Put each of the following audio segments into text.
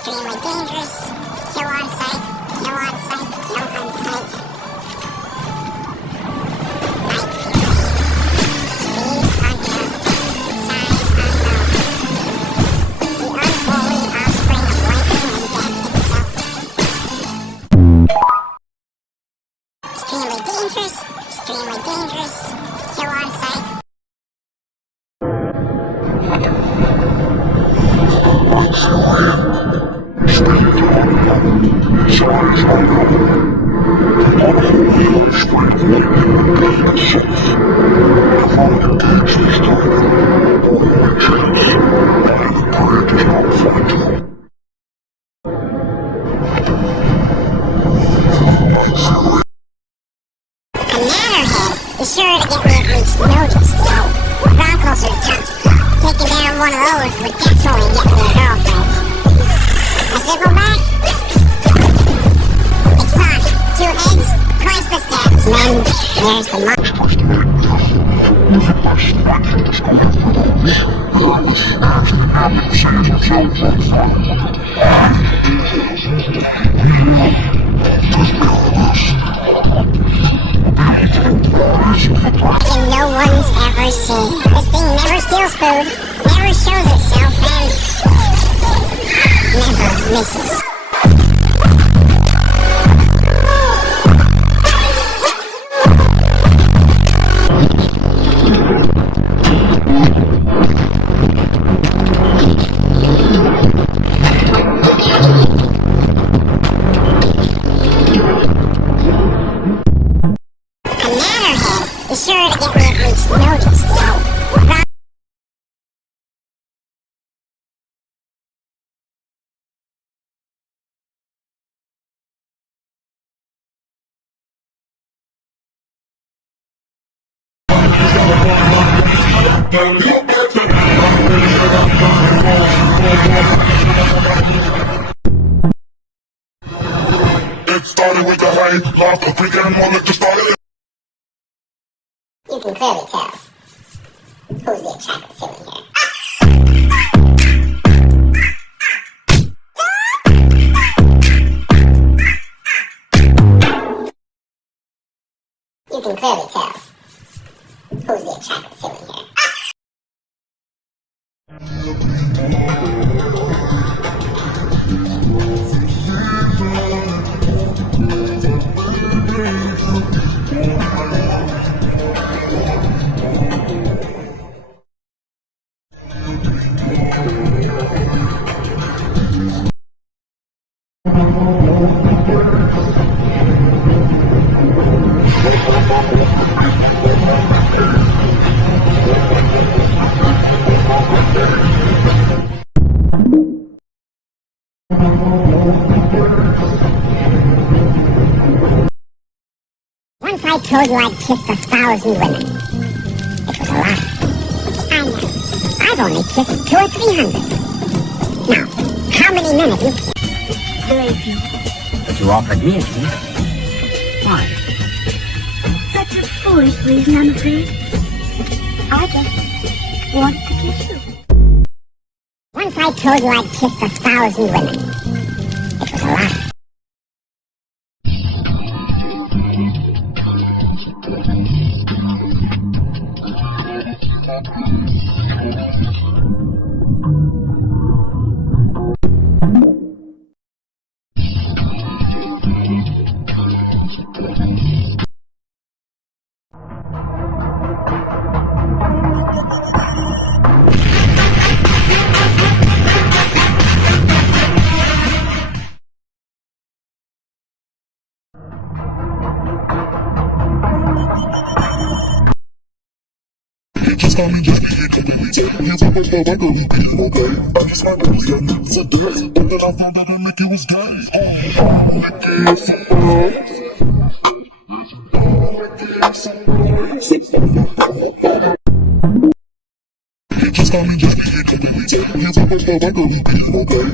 Extremely dangerous. Kill on sight. Kill on sight. Kill on sight. Night fury. Speed unknown. Size unknown. The unholy offspring of lightning and death itself. Extremely dangerous. Extremely dangerous. Kill on sight. Be sure to get me at least noticed, yo. Broncos are tough. Taking down one of those would definitely get me a girlfriend. I circle back. It's Sonic. 2 heads, twice the stats. Then there's the monster. Something no one's ever seen. This thing never steals food, never shows itself, and never misses. Be sure to get me at least noticed, yo. It started with the hype, lost a freak and wanted to start it. You can clearly tell who's the attractive silly here. You can clearly tell who's the attractive silly here. Once I told you I'd kissed 1,000 women. It was a lie. I know. I've only kissed 200 or 300. Now, how many men have you kissed? Very few. But you offered me a kiss. Why? Such a foolish reason, I'm afraid. I just wanted to kiss you. Once I told you I'd kissed 1,000 women. It was a lie. just call me Jackie, it completely take me hands on my stuff, I know he be okay. I just my pussy, I never said this. And then I found out a lick, it was just call me Jackie, it completely take me hands on my stuff, I know he be okay.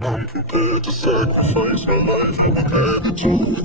I'm prepared to sacrifice my life, I'm prepared to take the